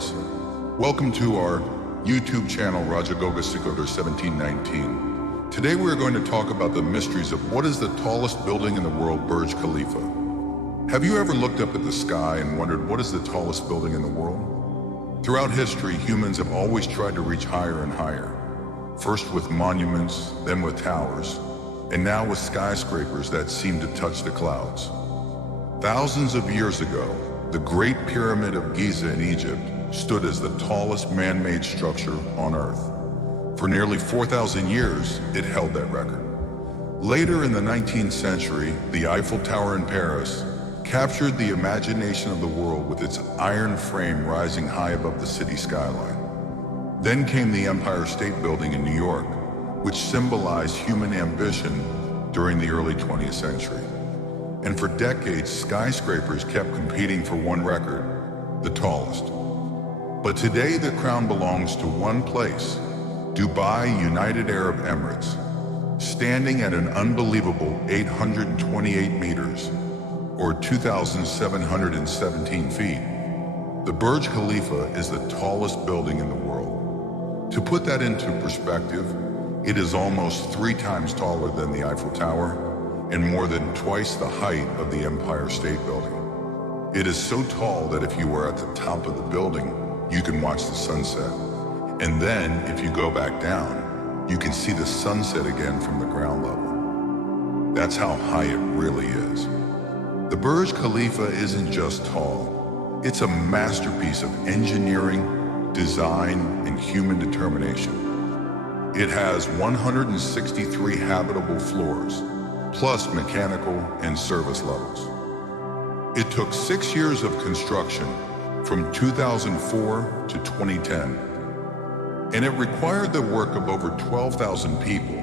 friends. Welcome to our YouTube channel, Rajagoga Sigoder 1719. Today we're going to talk about the mysteries of what is the tallest building in the world, Burj Khalifa. Have you ever looked up at the sky and wondered what is the tallest building in the world? Throughout history, humans have always tried to reach higher and higher. First with monuments, then with towers, and now with skyscrapers that seem to touch the clouds. Thousands of years ago, the Great Pyramid of Giza in Egypt stood as the tallest man-made structure on Earth. For nearly 4,000 years, it held that record. Later in the 19th century, the Eiffel Tower in Paris captured the imagination of the world with its iron frame rising high above the city skyline. Then came the Empire State Building in New York, which symbolized human ambition during the early 20th century. And for decades, skyscrapers kept competing for one record, the tallest. But today the crown belongs to one place, Dubai, United Arab Emirates, standing at an unbelievable 828 meters, or 2,717 feet. The Burj Khalifa is the tallest building in the world. To put that into perspective, it is almost 3 times taller than the Eiffel Tower and more than twice the height of the Empire State Building. It is so tall that if you were at the top of the building, you can watch the sunset. And then, if you go back down, you can see the sunset again from the ground level. That's how high it really is. The Burj Khalifa isn't just tall. It's a masterpiece of engineering, design, and human determination. It has 163 habitable floors, plus mechanical and service levels. It took 6 years of construction from 2004 to 2010, and it required the work of over 12,000 people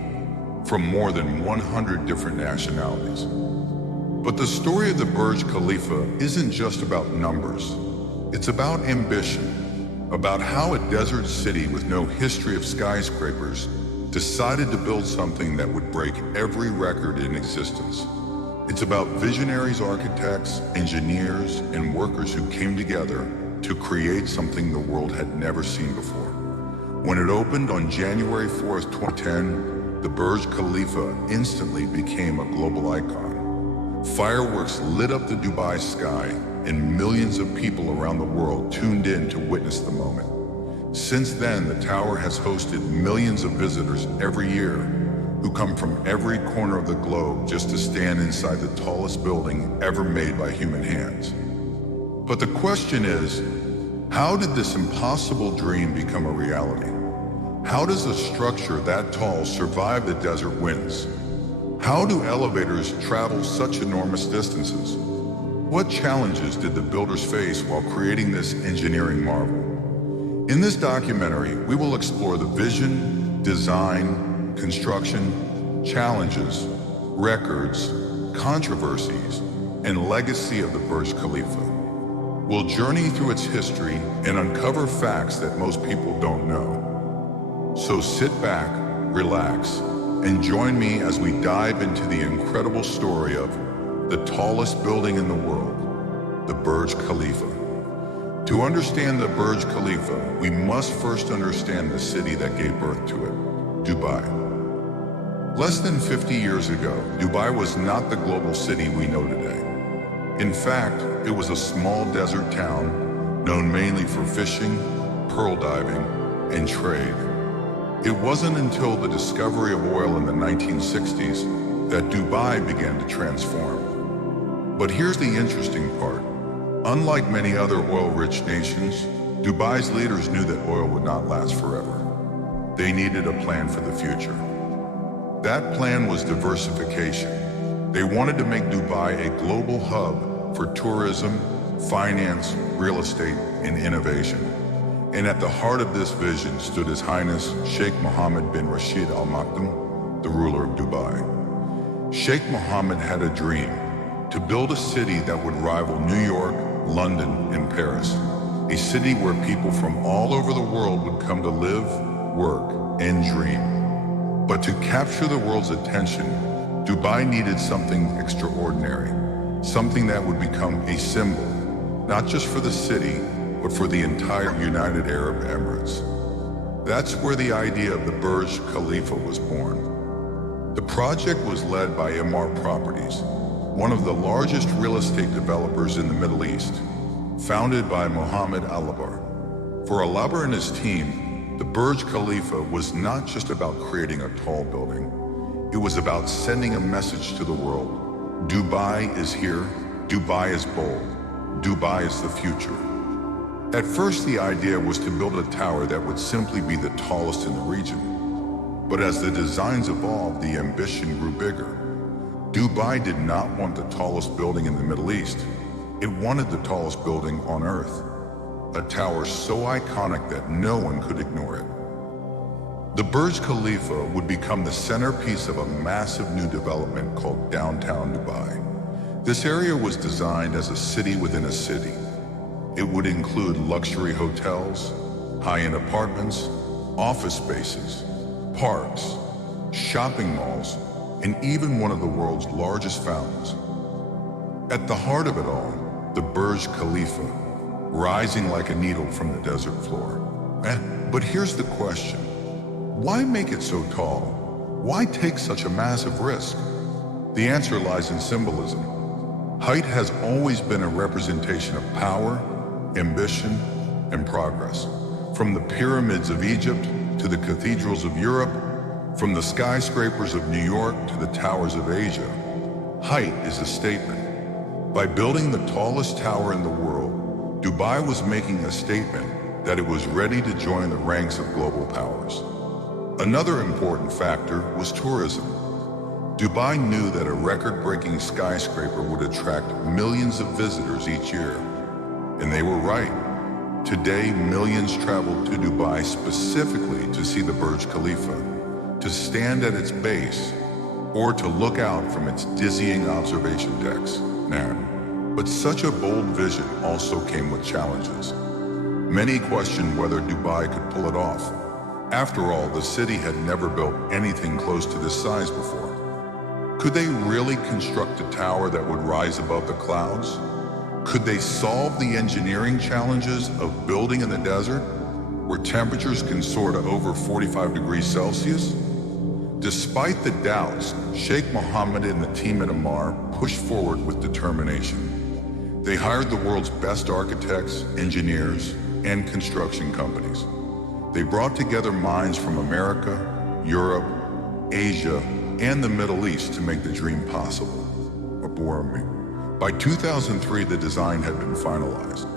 from more than 100 different nationalities. But the story of the Burj Khalifa isn't just about numbers. It's about ambition, about how a desert city with no history of skyscrapers decided to build something that would break every record in existence. It's about visionaries, architects, engineers, and workers who came together to create something the world had never seen before. When it opened on January 4th, 2010, the Burj Khalifa instantly became a global icon. Fireworks lit up the Dubai sky, and millions of people around the world tuned in to witness the moment. Since then, the tower has hosted millions of visitors every year who come from every corner of the globe just to stand inside the tallest building ever made by human hands. But the question is, how did this impossible dream become a reality? How does a structure that tall survive the desert winds? How do elevators travel such enormous distances? What challenges did the builders face while creating this engineering marvel? In this documentary, we will explore the vision, design, construction, challenges, records, controversies, and legacy of the Burj Khalifa. We'll journey through its history and uncover facts that most people don't know. So sit back, relax, and join me as we dive into the incredible story of the tallest building in the world, the Burj Khalifa. To understand the Burj Khalifa, we must first understand the city that gave birth to it, Dubai. Less than 50 years ago, Dubai was not the global city we know today. In fact, it was a small desert town known mainly for fishing, pearl diving, and trade. It wasn't until the discovery of oil in the 1960s that Dubai began to transform. But here's the interesting part. Unlike many other oil-rich nations, Dubai's leaders knew that oil would not last forever. They needed a plan for the future. That plan was diversification. They wanted to make Dubai a global hub for tourism, finance, real estate, and innovation. And at the heart of this vision stood His Highness Sheikh Mohammed bin Rashid Al Maktoum, the ruler of Dubai. Sheikh Mohammed had a dream to build a city that would rival New York, London, and Paris, a city where people from all over the world would come to live, work, and dream. But to capture the world's attention, Dubai needed something extraordinary, something that would become a symbol, not just for the city, but for the entire United Arab Emirates. That's where the idea of the Burj Khalifa was born. The project was led by Emaar Properties, one of the largest real estate developers in the Middle East, founded by Mohammed Alabar. For Alabar and his team, the Burj Khalifa was not just about creating a tall building. It was about sending a message to the world. Dubai is here. Dubai is bold. Dubai is the future. At first, the idea was to build a tower that would simply be the tallest in the region. But as the designs evolved, the ambition grew bigger. Dubai did not want the tallest building in the Middle East. It wanted the tallest building on Earth. A tower so iconic that no one could ignore it. The Burj Khalifa would become the centerpiece of a massive new development called downtown Dubai. This area was designed as a city within a city. It would include luxury hotels, high-end apartments, office spaces, parks, shopping malls, and even one of the world's largest fountains. At the heart of it all, the Burj Khalifa, rising like a needle from the desert floor. But here's the question. Why make it so tall? Why take such a massive risk? The answer lies in symbolism. Height has always been a representation of power, ambition, and progress. From the pyramids of Egypt to the cathedrals of Europe, from the skyscrapers of New York to the towers of Asia, height is a statement. By building the tallest tower in the world, Dubai was making a statement that it was ready to join the ranks of global powers. Another important factor was tourism. Dubai knew that a record-breaking skyscraper would attract millions of visitors each year. And they were right. Today, millions travel to Dubai specifically to see the Burj Khalifa, to stand at its base, or to look out from its dizzying observation decks. But such a bold vision also came with challenges. Many questioned whether Dubai could pull it off. After all, the city had never built anything close to this size before. Could they really construct a tower that would rise above the clouds? Could they solve the engineering challenges of building in the desert, where temperatures can soar to over 45 degrees Celsius? Despite the doubts, Sheikh Mohammed and the team at Emaar pushed forward with determination. They hired the world's best architects, engineers, and construction companies. They brought together minds from America, Europe, Asia, and the Middle East to make the dream possible. By 2003, the design had been finalized.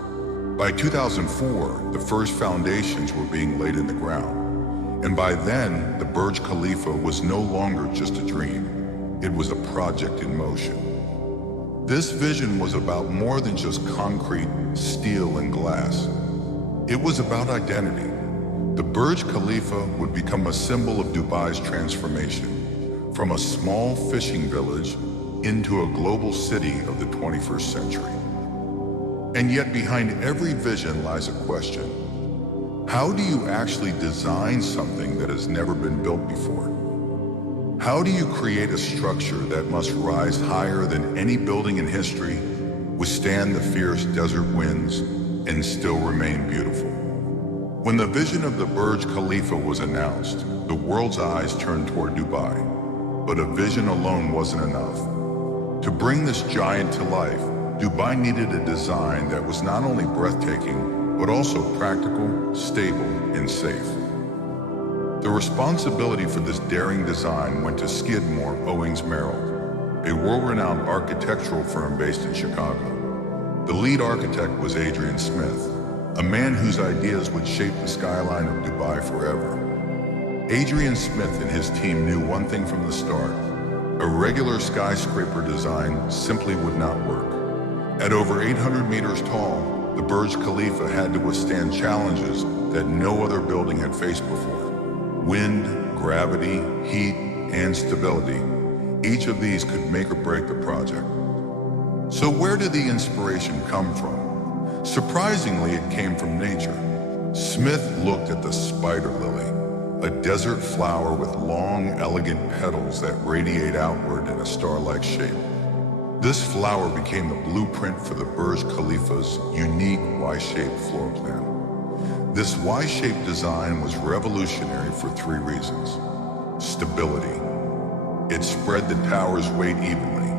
By 2004, the first foundations were being laid in the ground. And by then, the Burj Khalifa was no longer just a dream. It was a project in motion. This vision was about more than just concrete, steel, and glass. It was about identity. The Burj Khalifa would become a symbol of Dubai's transformation, from a small fishing village into a global city of the 21st century. And yet behind every vision lies a question. How do you actually design something that has never been built before? How do you create a structure that must rise higher than any building in history, withstand the fierce desert winds, and still remain beautiful? When the vision of the Burj Khalifa was announced, the world's eyes turned toward Dubai. But a vision alone wasn't enough. To bring this giant to life, Dubai needed a design that was not only breathtaking, but also practical, stable, and safe. The responsibility for this daring design went to Skidmore, Owings Merrill, a world-renowned architectural firm based in Chicago. The lead architect was Adrian Smith, a man whose ideas would shape the skyline of Dubai forever. Adrian Smith and his team knew one thing from the start. A regular skyscraper design simply would not work. At over 800 meters tall, the Burj Khalifa had to withstand challenges that no other building had faced before. Wind, gravity, heat, and stability. Each of these could make or break the project. So where did the inspiration come from? Surprisingly, it came from nature. Smith looked at the spider lily, a desert flower with long, elegant petals that radiate outward in a star-like shape. This flower became the blueprint for the Burj Khalifa's unique Y-shaped floor plan. This Y-shaped design was revolutionary for three reasons. Stability. It spread the tower's weight evenly,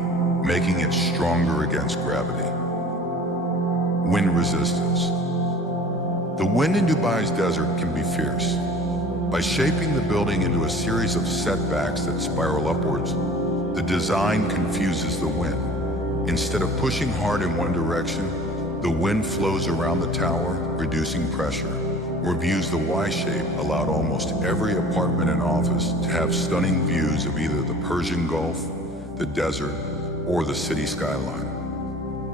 making it stronger against gravity. Wind resistance. The wind in Dubai's desert can be fierce. By shaping the building into a series of setbacks that spiral upwards, the design confuses the wind. Instead of pushing hard in one direction, the wind flows around the tower, reducing pressure. Reviews the Y-shape allowed almost every apartment and office to have stunning views of either the Persian Gulf, the desert, or the city skyline.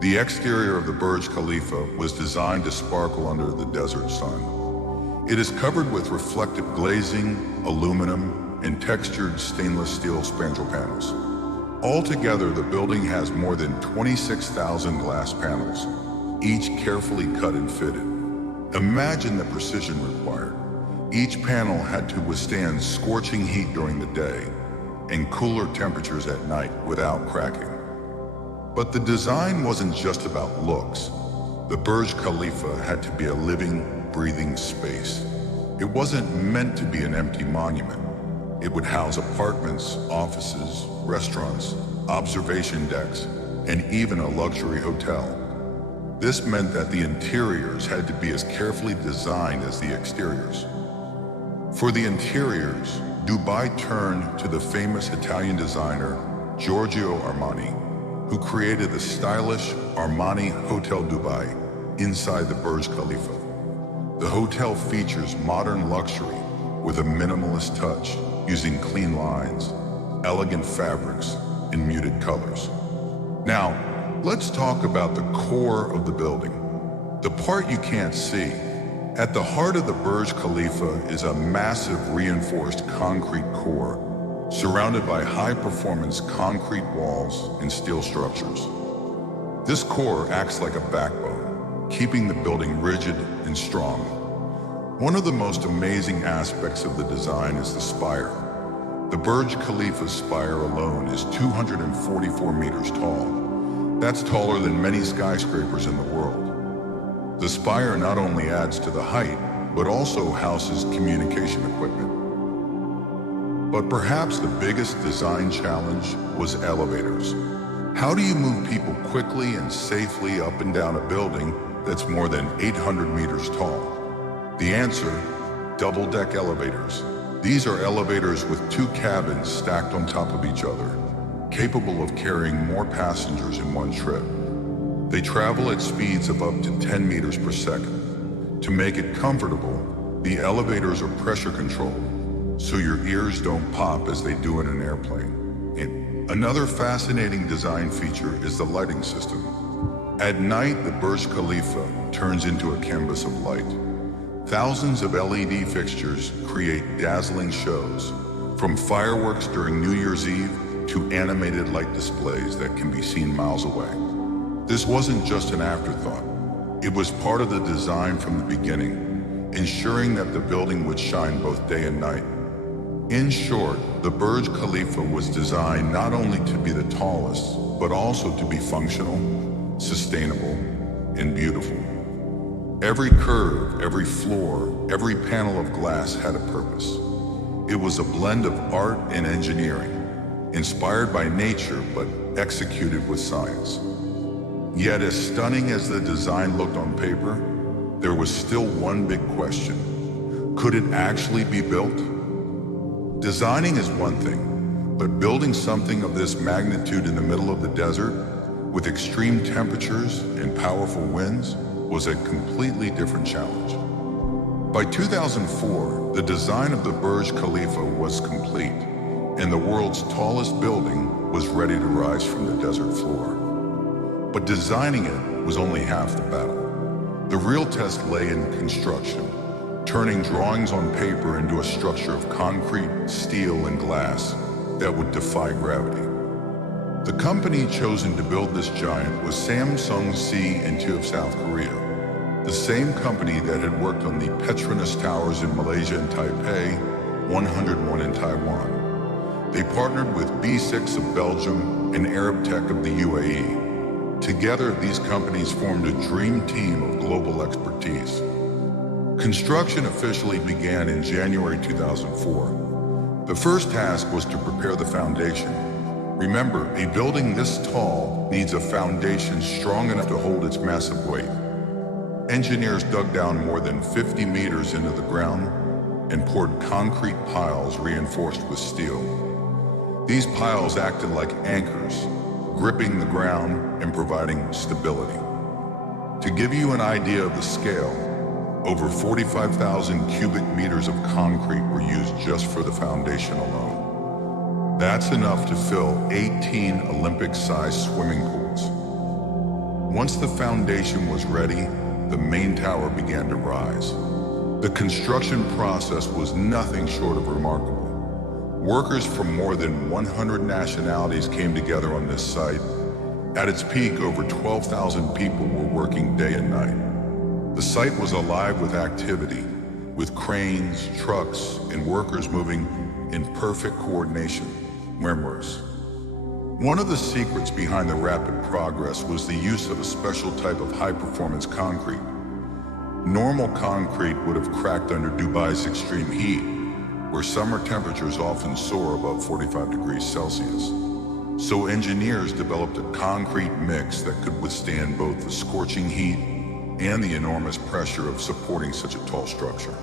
The exterior of the Burj Khalifa was designed to sparkle under the desert sun. It is covered with reflective glazing, aluminum, and textured stainless steel spandrel panels. Altogether, the building has more than 26,000 glass panels, each carefully cut and fitted. Imagine the precision required. Each panel had to withstand scorching heat during the day and cooler temperatures at night without cracking. But the design wasn't just about looks. The Burj Khalifa had to be a living, breathing space. It wasn't meant to be an empty monument. It would house apartments, offices, restaurants, observation decks, and even a luxury hotel. This meant that the interiors had to be as carefully designed as the exteriors. For the interiors, Dubai turned to the famous Italian designer Giorgio Armani, who created the stylish Armani Hotel Dubai inside the Burj Khalifa. The hotel features modern luxury with a minimalist touch, using clean lines, elegant fabrics, and muted colors. Now, let's talk about the core of the building, the part you can't see. At the heart of the Burj Khalifa is a massive reinforced concrete core surrounded by high-performance concrete walls and steel structures. This core acts like a backbone, keeping the building rigid and strong. One of the most amazing aspects of the design is the spire. The Burj Khalifa's spire alone is 244 meters tall. That's taller than many skyscrapers in the world. The spire not only adds to the height, but also houses communication equipment. But perhaps the biggest design challenge was elevators. How do you move people quickly and safely up and down a building that's more than 800 meters tall? The answer, double-deck elevators. These are elevators with two cabins stacked on top of each other, capable of carrying more passengers in one trip. They travel at speeds of up to 10 meters per second. To make it comfortable, the elevators are pressure controlled, so your ears don't pop as they do in an airplane. And another fascinating design feature is the lighting system. At night, the Burj Khalifa turns into a canvas of light. Thousands of LED fixtures create dazzling shows, from fireworks during New Year's Eve to animated light displays that can be seen miles away. This wasn't just an afterthought. It was part of the design from the beginning, ensuring that the building would shine both day and night. In short, the Burj Khalifa was designed not only to be the tallest, but also to be functional, sustainable, and beautiful. Every curve, every floor, every panel of glass had a purpose. It was a blend of art and engineering, inspired by nature but executed with science. Yet as stunning as the design looked on paper, there was still one big question. Could it actually be built? Designing is one thing, but building something of this magnitude in the middle of the desert, with extreme temperatures and powerful winds, was a completely different challenge. By 2004, the design of the Burj Khalifa was complete, and the world's tallest building was ready to rise from the desert floor. But designing it was only half the battle. The real test lay in construction, turning drawings on paper into a structure of concrete, steel, and glass that would defy gravity. The company chosen to build this giant was Samsung C&T of South Korea, the same company that had worked on the Petronas Towers in Malaysia and Taipei, 101 in Taiwan. They partnered with B6 of Belgium and Arab Tech of the UAE. Together, these companies formed a dream team of global expertise. Construction officially began in January 2004. The first task was to prepare the foundation. Remember, a building this tall needs a foundation strong enough to hold its massive weight. Engineers dug down more than 50 meters into the ground and poured concrete piles reinforced with steel. These piles acted like anchors, gripping the ground and providing stability. To give you an idea of the scale, over 45,000 cubic meters of concrete were used just for the foundation alone. That's enough to fill 18 Olympic-sized swimming pools. Once the foundation was ready, the main tower began to rise. The construction process was nothing short of remarkable. Workers from more than 100 nationalities came together on this site. At its peak, over 12,000 people were working day and night. The site was alive with activity, with cranes, trucks, and workers moving in perfect coordination. Memoirs. One of the secrets behind the rapid progress was the use of a special type of high-performance concrete. Normal concrete would have cracked under Dubai's extreme heat, where summer temperatures often soar above 45 degrees Celsius. So engineers developed a concrete mix that could withstand both the scorching heat and the enormous pressure of supporting such a tall structure.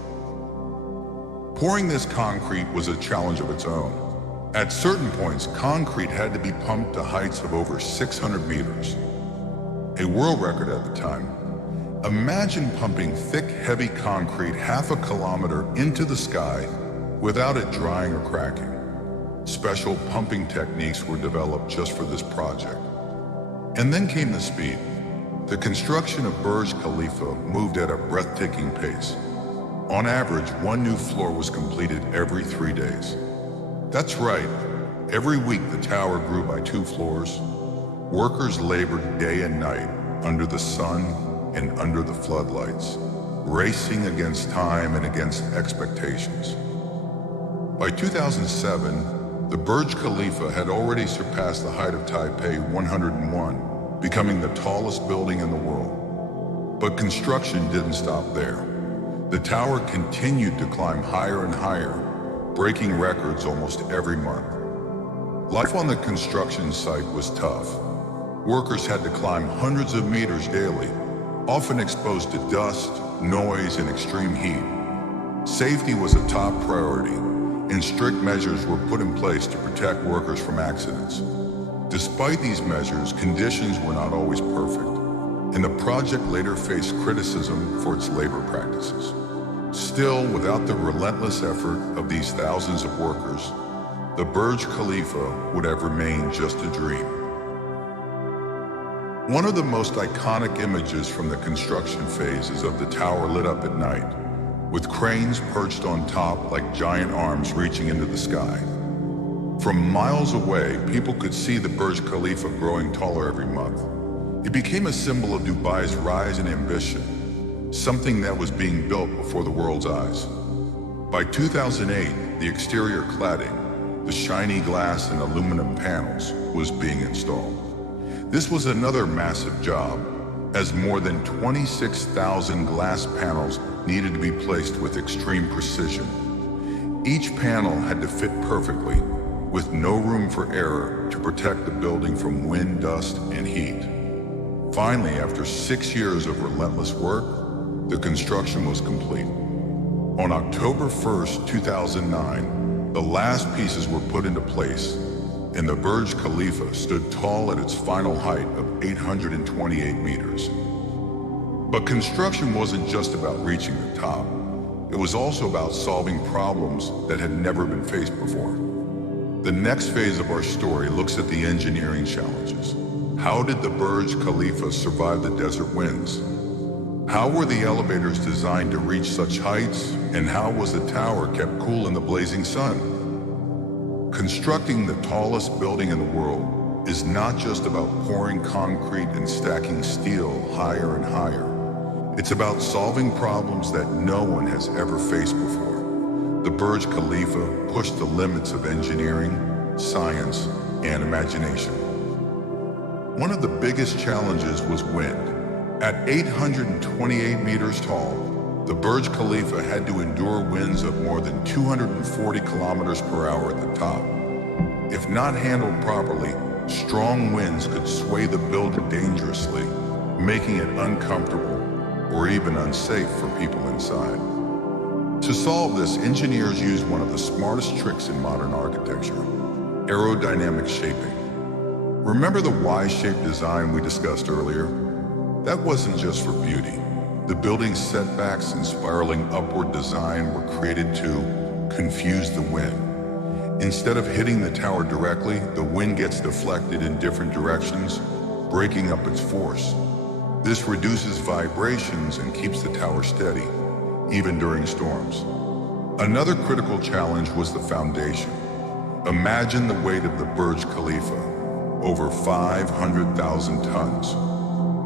Pouring this concrete was a challenge of its own. At certain points, concrete had to be pumped to heights of over 600 meters, a world record at the time. Imagine pumping thick, heavy concrete half a kilometer into the sky without it drying or cracking. Special pumping techniques were developed just for this project. And then came the speed. The construction of Burj Khalifa moved at a breathtaking pace. On average, one new floor was completed every 3 days. That's right, every week the tower grew by 2 floors. Workers labored day and night under the sun and under the floodlights, racing against time and against expectations. By 2007, the Burj Khalifa had already surpassed the height of Taipei 101, becoming the tallest building in the world. But construction didn't stop there. The tower continued to climb higher and higher, breaking records almost every month. Life on the construction site was tough. Workers had to climb hundreds of meters daily, often exposed to dust, noise, and extreme heat. Safety was a top priority, and strict measures were put in place to protect workers from accidents. Despite these measures, conditions were not always perfect, and the project later faced criticism for its labor practices. Still, without the relentless effort of these thousands of workers, the Burj Khalifa would have remained just a dream. One of the most iconic images from the construction phase is of the tower lit up at night, with cranes perched on top like giant arms reaching into the sky. From miles away, people could see the Burj Khalifa growing taller every month. It became a symbol of Dubai's rise and ambition, something that was being built before the world's eyes. By 2008, the exterior cladding, the shiny glass and aluminum panels, was being installed. This was another massive job, as more than 26,000 glass panels needed to be placed with extreme precision. Each panel had to fit perfectly, with no room for error to protect the building from wind, dust, and heat. Finally, after 6 years of relentless work, the construction was complete. On October 1st, 2009, the last pieces were put into place, and the Burj Khalifa stood tall at its final height of 828 meters. But construction wasn't just about reaching the top. It was also about solving problems that had never been faced before. The next phase of our story looks at the engineering challenges. How did the Burj Khalifa survive the desert winds? How were the elevators designed to reach such heights? And how was the tower kept cool in the blazing sun? Constructing the tallest building in the world is not just about pouring concrete and stacking steel higher and higher. It's about solving problems that no one has ever faced before. The Burj Khalifa pushed the limits of engineering, science, and imagination. One of the biggest challenges was wind. At 828 meters tall, the Burj Khalifa had to endure winds of more than 240 kilometers per hour at the top. If not handled properly, strong winds could sway the building dangerously, making it uncomfortable or even unsafe for people inside. To solve this, engineers used one of the smartest tricks in modern architecture: aerodynamic shaping. Remember the Y-shaped design we discussed earlier? That wasn't just for beauty. The building's setbacks and spiraling upward design were created to confuse the wind. Instead of hitting the tower directly, the wind gets deflected in different directions, breaking up its force. This reduces vibrations and keeps the tower steady, even during storms. Another critical challenge was the foundation. Imagine the weight of the Burj Khalifa, over 500,000 tons.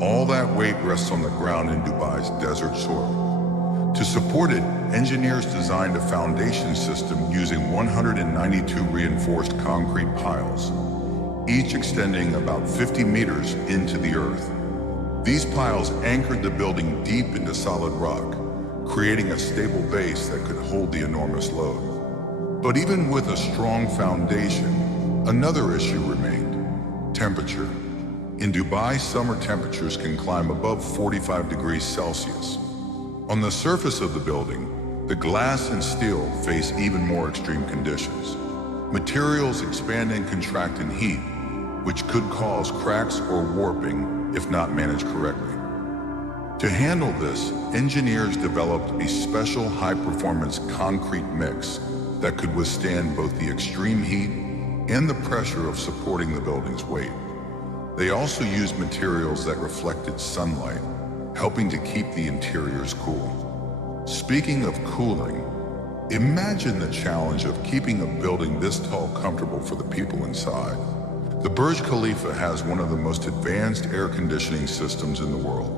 All that weight rests on the ground in Dubai's desert soil. To support it, engineers designed a foundation system using 192 reinforced concrete piles, each extending about 50 meters into the earth. These piles anchored the building deep into solid rock, creating a stable base that could hold the enormous load. But even with a strong foundation, another issue remained: temperature. In Dubai, summer temperatures can climb above 45 degrees Celsius. On the surface of the building, the glass and steel face even more extreme conditions. Materials expand and contract in heat, which could cause cracks or warping if not managed correctly. To handle this, engineers developed a special high-performance concrete mix that could withstand both the extreme heat and the pressure of supporting the building's weight. They also used materials that reflected sunlight, helping to keep the interiors cool. Speaking of cooling, imagine the challenge of keeping a building this tall comfortable for the people inside. The Burj Khalifa has one of the most advanced air conditioning systems in the world.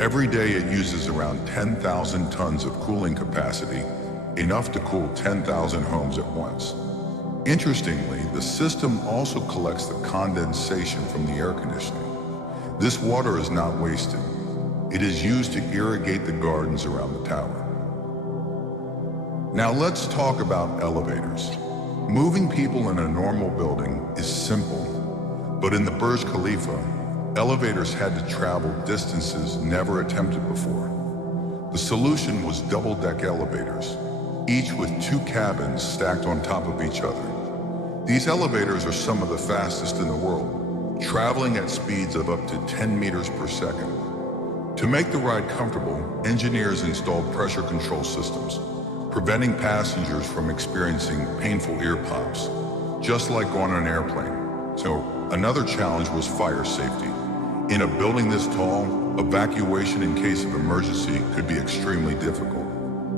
Every day it uses around 10,000 tons of cooling capacity, enough to cool 10,000 homes at once. Interestingly, the system also collects the condensation from the air conditioning. This water is not wasted. It is used to irrigate the gardens around the tower. Now let's talk about elevators. Moving people in a normal building is simple, but in the Burj Khalifa, elevators had to travel distances never attempted before. The solution was double-deck elevators, each with 2 cabins stacked on top of each other. These elevators are some of the fastest in the world, traveling at speeds of up to 10 meters per second. To make the ride comfortable, engineers installed pressure control systems, preventing passengers from experiencing painful ear pops, just like on an airplane. So another challenge was fire safety. In a building this tall, evacuation in case of emergency could be extremely difficult.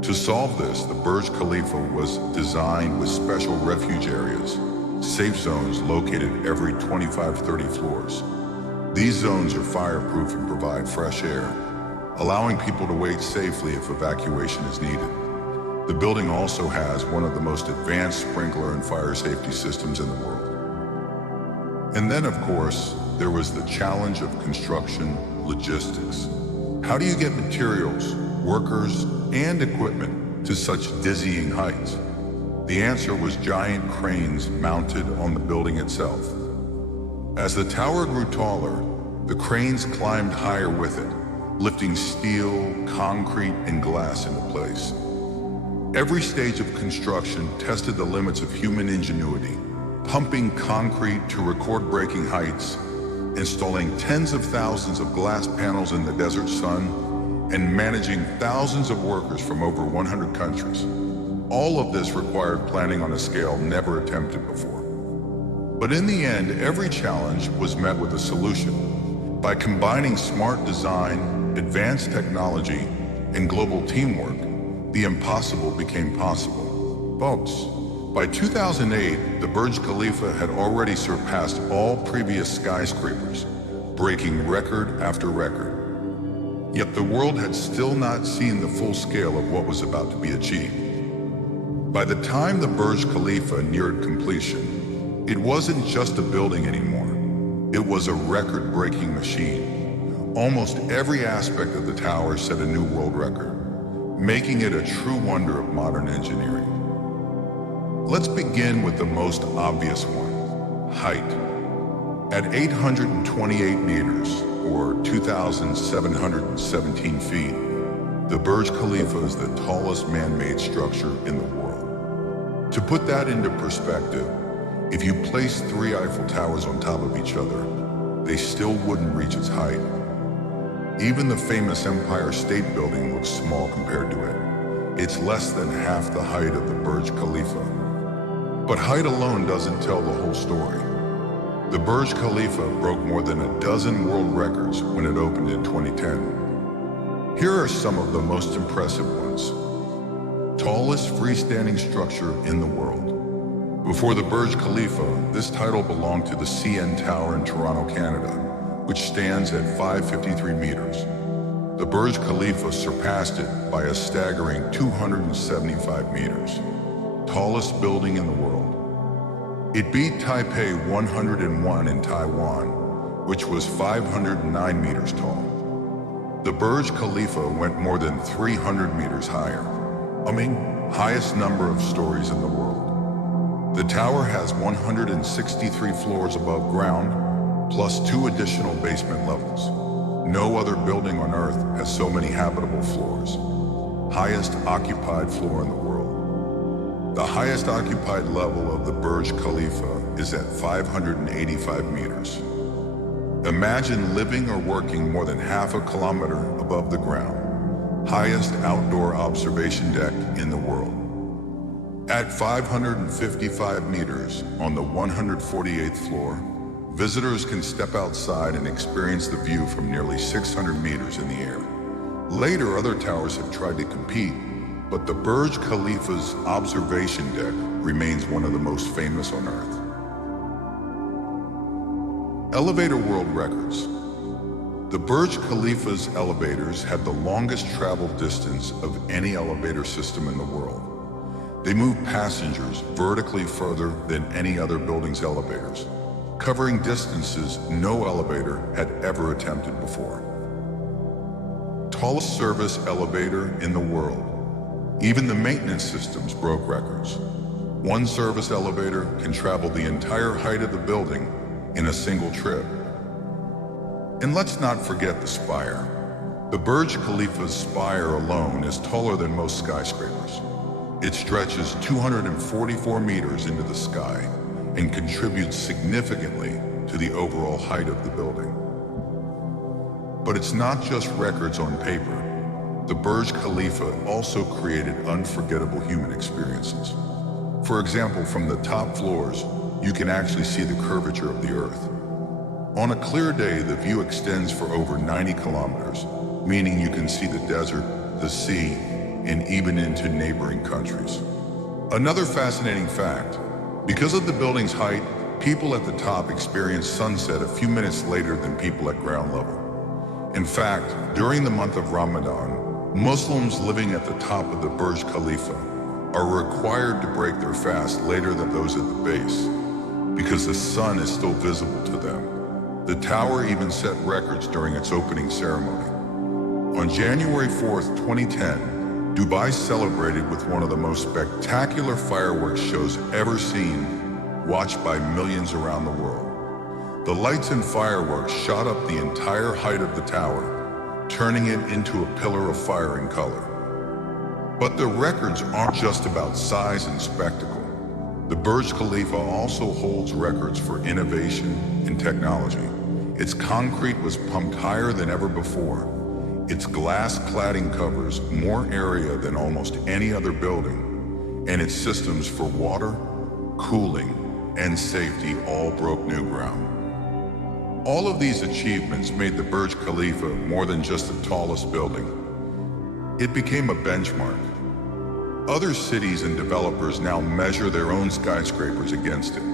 To solve this, the Burj Khalifa was designed with special refuge areas, safe zones located every 25-30 floors. These zones are fireproof and provide fresh air, allowing people to wait safely if evacuation is needed. The building also has one of the most advanced sprinkler and fire safety systems in the world. And then, of course, there was the challenge of construction logistics. How do you get materials, workers, and equipment to such dizzying heights? The answer was giant cranes mounted on the building itself. As the tower grew taller, the cranes climbed higher with it, lifting steel, concrete, and glass into place. Every stage of construction tested the limits of human ingenuity, pumping concrete to record-breaking heights, installing tens of thousands of glass panels in the desert sun, and managing thousands of workers from over 100 countries. All of this required planning on a scale never attempted before. But in the end, every challenge was met with a solution. By combining smart design, advanced technology, and global teamwork, the impossible became possible. Folks, by 2008, the Burj Khalifa had already surpassed all previous skyscrapers, breaking record after record. Yet the world had still not seen the full scale of what was about to be achieved. By the time the Burj Khalifa neared completion, it wasn't just a building anymore. It It was a record-breaking machine. Almost every aspect of the tower set a new world record, making it a true wonder of modern engineering. Let's begin with the most obvious one, height. At 828 meters, or 2,717 feet, the Burj Khalifa is the tallest man-made structure in the world. To put that into perspective, if you place 3 Eiffel Towers on top of each other, they still wouldn't reach its height. Even the famous Empire State Building looks small compared to it. It's less than half the height of the Burj Khalifa. But height alone doesn't tell the whole story. The Burj Khalifa broke more than a dozen world records when it opened in 2010. Here are some of the most impressive ones. Tallest freestanding structure in the world. Before the Burj Khalifa, this title belonged to the CN Tower in Toronto, Canada, which stands at 553 meters. The Burj Khalifa surpassed it by a staggering 275 meters. Tallest building in the world. It beat Taipei 101 in Taiwan, which was 509 meters tall. The Burj Khalifa went more than 300 meters higher. Highest number of stories in the world. The tower has 163 floors above ground, plus 2 additional basement levels. No other building on Earth has so many habitable floors. Highest occupied floor in the world. The highest occupied level of the Burj Khalifa is at 585 meters. Imagine living or working more than half a kilometer above the ground. Highest outdoor observation deck in the world. At 555 meters on the 148th floor, visitors can step outside and experience the view from nearly 600 meters in the air. Later, other towers have tried to compete, but the Burj Khalifa's observation deck remains one of the most famous on Earth. Elevator world records. The Burj Khalifa's elevators had the longest traveled distance of any elevator system in the world. They move passengers vertically further than any other building's elevators, covering distances no elevator had ever attempted before. Tallest service elevator in the world. Even the maintenance systems broke records. One service elevator can travel the entire height of the building in a single trip. And let's not forget the spire. The Burj Khalifa's spire alone is taller than most skyscrapers. It stretches 244 meters into the sky and contributes significantly to the overall height of the building. But it's not just records on paper. The Burj Khalifa also created unforgettable human experiences. For example, from the top floors, you can actually see the curvature of the earth. On a clear day, the view extends for over 90 kilometers, meaning you can see the desert, the sea, and even into neighboring countries. Another fascinating fact, because of the building's height, people at the top experience sunset a few minutes later than people at ground level. In fact, during the month of Ramadan, Muslims living at the top of the Burj Khalifa are required to break their fast later than those at the base, because the sun is still visible to them. The tower even set records during its opening ceremony. On January 4th, 2010, Dubai celebrated with one of the most spectacular fireworks shows ever seen, watched by millions around the world. The lights and fireworks shot up the entire height of the tower, turning it into a pillar of fire in color. But the records aren't just about size and spectacle. The Burj Khalifa also holds records for innovation and technology. Its concrete was pumped higher than ever before. Its glass cladding covers more area than almost any other building, and its systems for water, cooling, and safety all broke new ground. All of these achievements made the Burj Khalifa more than just the tallest building. It became a benchmark. Other cities and developers now measure their own skyscrapers against it.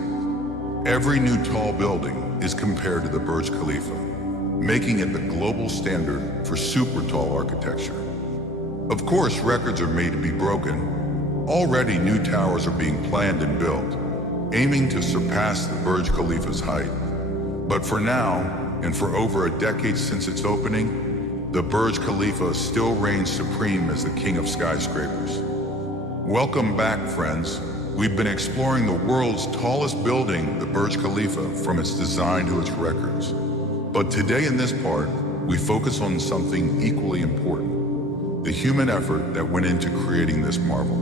Every new tall building is compared to the Burj Khalifa, making it the global standard for super tall architecture. Of course, records are made to be broken. Already new towers are being planned and built, aiming to surpass the Burj Khalifa's height. But for now, and for over a decade since its opening, the Burj Khalifa still reigns supreme as the king of skyscrapers. Welcome back, friends. We've been exploring the world's tallest building, the Burj Khalifa, from its design to its records. But today in this part, we focus on something equally important: the human effort that went into creating this marvel.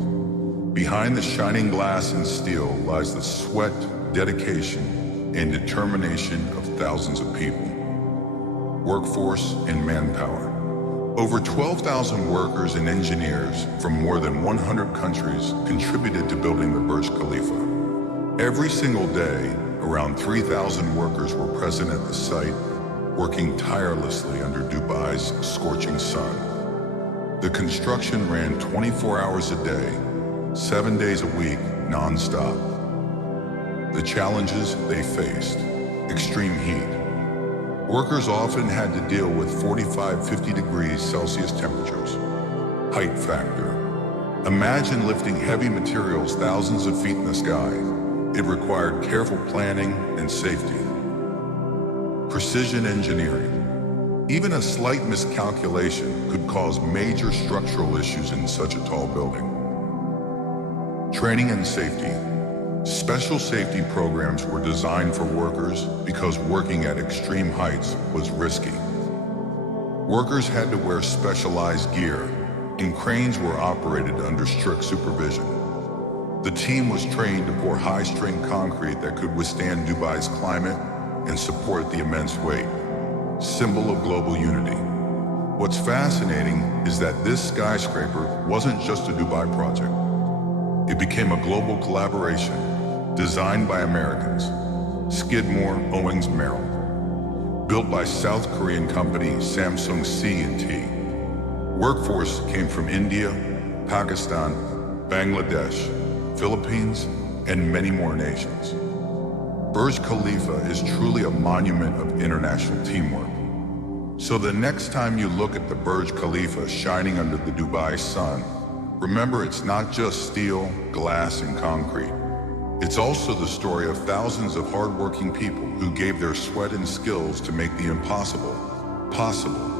Behind the shining glass and steel lies the sweat, dedication, and determination of thousands of people. Workforce and manpower. Over 12,000 workers and engineers from more than 100 countries contributed to building the Burj Khalifa. Every single day, around 3,000 workers were present at the site, working tirelessly under Dubai's scorching sun. The construction ran 24 hours a day, 7 days a week, non-stop. The challenges they faced: extreme heat. Workers often had to deal with 45-50 degrees Celsius temperatures. Height factor. Imagine lifting heavy materials thousands of feet in the sky. It required careful planning and safety. Precision engineering. Even a slight miscalculation could cause major structural issues in such a tall building. Training and safety. Special safety programs were designed for workers because working at extreme heights was risky. Workers had to wear specialized gear, and cranes were operated under strict supervision. The team was trained to pour high-strength concrete that could withstand Dubai's climate and support the immense weight. Symbol of global unity. What's fascinating is that this skyscraper wasn't just a Dubai project. It became a global collaboration, designed by Americans, Skidmore, Owings, Merrill. Built by South Korean company Samsung C&T. Workforce came from India, Pakistan, Bangladesh, Philippines, and many more nations. Burj Khalifa is truly a monument of international teamwork. So the next time you look at the Burj Khalifa shining under the Dubai sun, remember it's not just steel, glass, and concrete. It's also the story of thousands of hardworking people who gave their sweat and skills to make the impossible possible.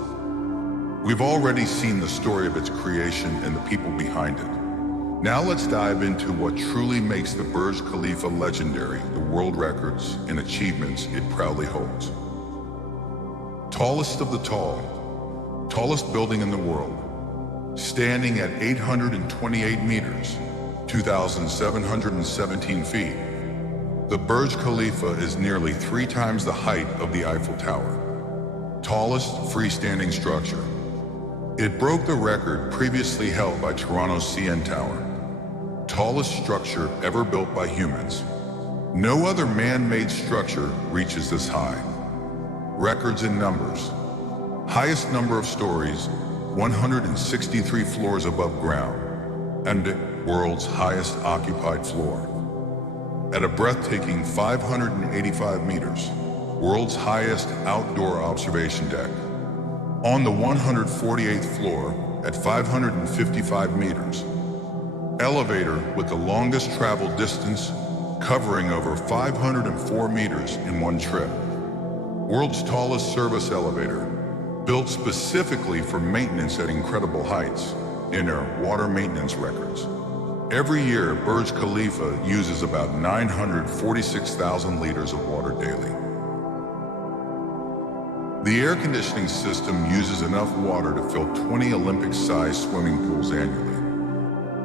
We've already seen the story of its creation and the people behind it. Now let's dive into what truly makes the Burj Khalifa legendary, the world records and achievements it proudly holds. Tallest of the tall, tallest building in the world, standing at 828 meters, 2,717 feet. The Burj Khalifa is nearly 3 times the height of the Eiffel Tower. Tallest freestanding structure. It broke the record previously held by Toronto's CN Tower. Tallest structure ever built by humans. No other man-made structure reaches this high. Records in numbers. Highest number of stories, 163 floors above ground, and world's highest occupied floor. At a breathtaking 585 meters, world's highest outdoor observation deck. On the 148th floor at 555 meters, elevator with the longest travel distance, covering over 504 meters in one trip. World's tallest service elevator, built specifically for maintenance at incredible heights, in our water maintenance records. Every year, Burj Khalifa uses about 946,000 liters of water daily. The air conditioning system uses enough water to fill 20 Olympic-sized swimming pools annually.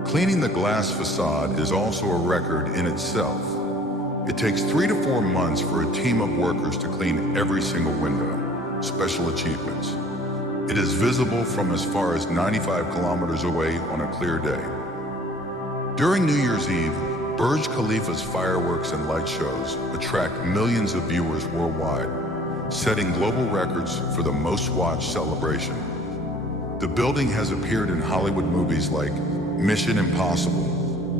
Cleaning the glass facade is also a record in itself. It takes 3 to 4 months for a team of workers to clean every single window. Special achievements. It is visible from as far as 95 kilometers away on a clear day. During New Year's Eve, Burj Khalifa's fireworks and light shows attract millions of viewers worldwide, setting global records for the most watched celebration. The building has appeared in Hollywood movies like Mission Impossible,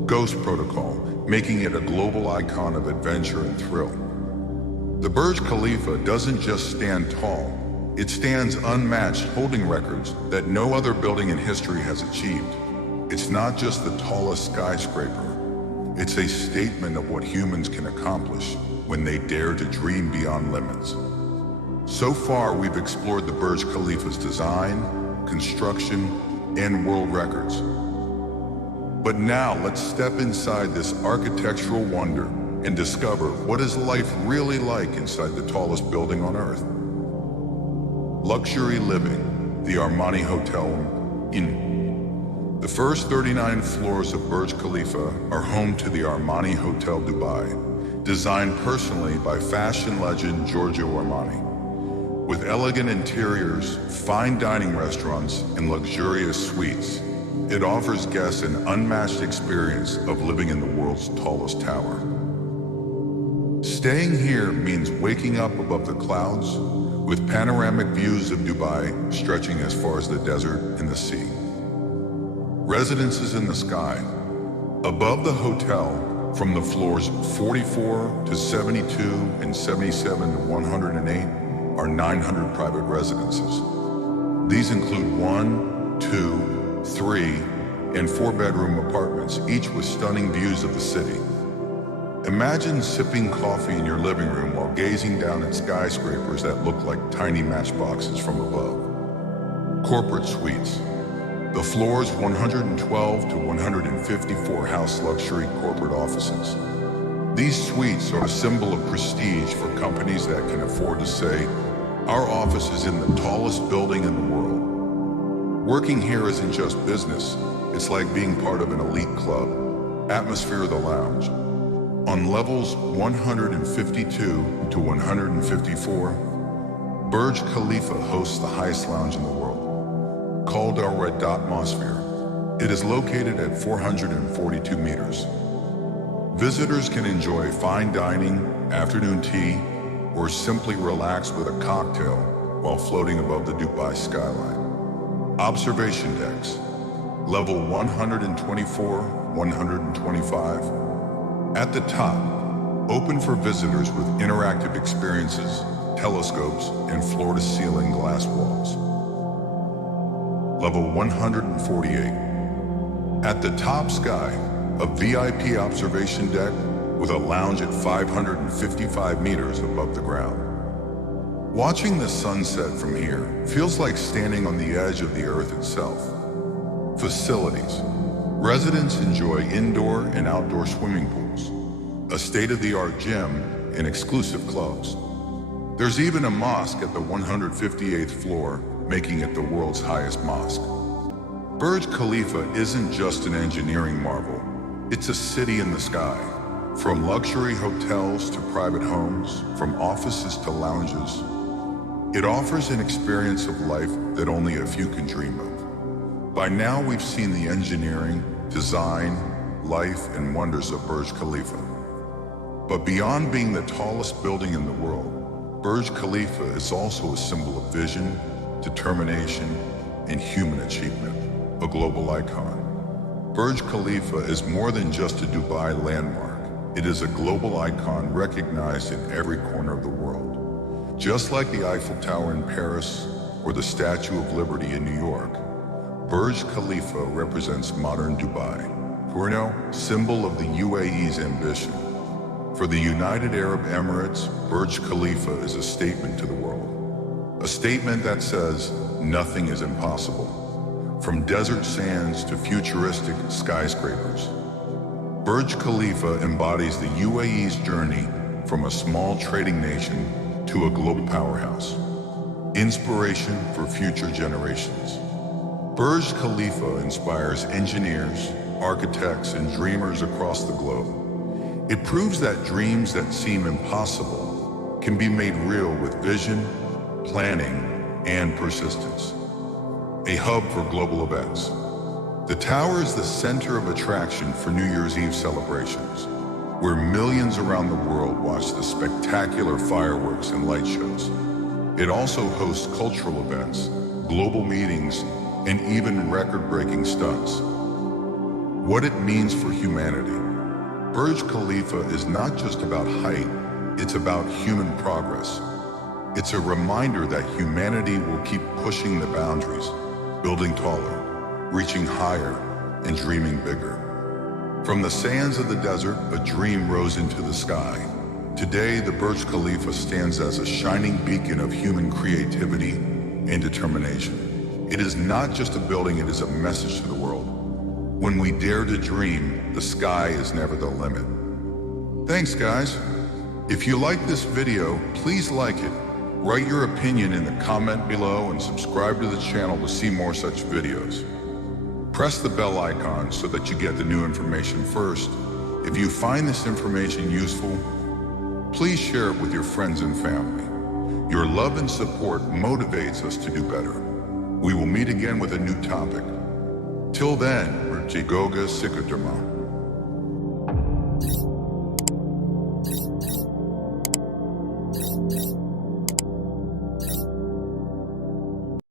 Ghost Protocol, making it a global icon of adventure and thrill. The Burj Khalifa doesn't just stand tall, it stands unmatched, holding records that no other building in history has achieved. It's not just the tallest skyscraper, it's a statement of what humans can accomplish when they dare to dream beyond limits. So far, we've explored the Burj Khalifa's design, construction, and world records. But now let's step inside this architectural wonder and discover what is life really like inside the tallest building on Earth. Luxury living, the Armani Hotel in. The first 39 floors of Burj Khalifa are home to the Armani Hotel Dubai, designed personally by fashion legend Giorgio Armani. With elegant interiors, fine dining restaurants, and luxurious suites, it offers guests an unmatched experience of living in the world's tallest tower. Staying here means waking up above the clouds, with panoramic views of Dubai stretching as far as the desert and the sea. Residences in the sky. Above the hotel, from the floors 44 to 72 and 77 to 108, are 900 private residences. These include 1, 2, 3, and 4-bedroom apartments, each with stunning views of the city. Imagine sipping coffee in your living room while gazing down at skyscrapers that look like tiny matchboxes from above. Corporate suites. The floors 112 to 154 house luxury corporate offices. These suites are a symbol of prestige for companies that can afford to say, "Our office is in the tallest building in the world." Working here isn't just business, it's like being part of an elite club. Atmosphere of the lounge. On levels 152 to 154, Burj Khalifa hosts the highest lounge in the world, called our Red Dot Atmosphere. It is located at 442 meters. Visitors can enjoy fine dining, afternoon tea, or simply relax with a cocktail while floating above the Dubai skyline. Observation decks. Level 124, 125. At the top, open for visitors with interactive experiences, telescopes, and floor-to-ceiling glass walls. Level 148. At the top sky, a VIP observation deck with a lounge at 555 meters above the ground. Watching the sunset from here feels like standing on the edge of the Earth itself. Facilities. Residents enjoy indoor and outdoor swimming pools, a state-of-the-art gym, and exclusive clubs. There's even a mosque at the 158th floor, making it the world's highest mosque. Burj Khalifa isn't just an engineering marvel, it's a city in the sky. From luxury hotels to private homes, from offices to lounges, it offers an experience of life that only a few can dream of. By now we've seen the engineering, design, life, and wonders of Burj Khalifa. But beyond being the tallest building in the world, Burj Khalifa is also a symbol of vision, determination, and human achievement, a global icon. Burj Khalifa is more than just a Dubai landmark. It is a global icon recognized in every corner of the world. Just like the Eiffel Tower in Paris or the Statue of Liberty in New York, Burj Khalifa represents modern Dubai. Purno, symbol of the UAE's ambition. For the United Arab Emirates, Burj Khalifa is a statement to the world. A statement that says, nothing is impossible. From desert sands to futuristic skyscrapers, Burj Khalifa embodies the UAE's journey from a small trading nation to a global powerhouse. Inspiration for future generations. Burj Khalifa inspires engineers, architects, and dreamers across the globe. It proves that dreams that seem impossible can be made real with vision, planning, and persistence. A hub for global events. The tower is the center of attraction for New Year's Eve celebrations, where millions around the world watch the spectacular fireworks and light shows. It also hosts cultural events, global meetings, and even record-breaking stunts. What it means for humanity. Burj Khalifa is not just about height, it's about human progress. It's a reminder that humanity will keep pushing the boundaries, building taller, reaching higher, and dreaming bigger. From the sands of the desert, a dream rose into the sky. Today, the Burj Khalifa stands as a shining beacon of human creativity and determination. It is not just a building, it is a message to the world. When we dare to dream, the sky is never the limit. Thanks, guys. If you like this video, please like it. Write your opinion in the comment below and subscribe to the channel to see more such videos. Press the bell icon so that you get the new information first. If you find this information useful, please share it with your friends and family. Your love and support motivates us to do better. We will meet again with a new topic. Till then, Jigoga Sikaderma.